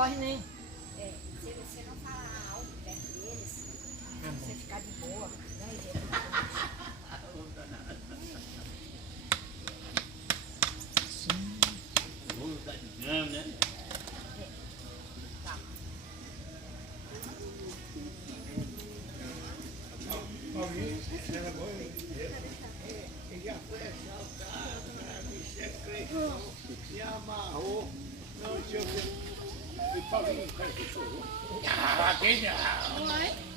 corre nem. É, se você não falar algo perto deles, você ficar de boa, né? Tá de grama, né? Tá. E amarrou, não tinha o que. E Paulinho, cara, que chorou. Ah, quem não? Não é?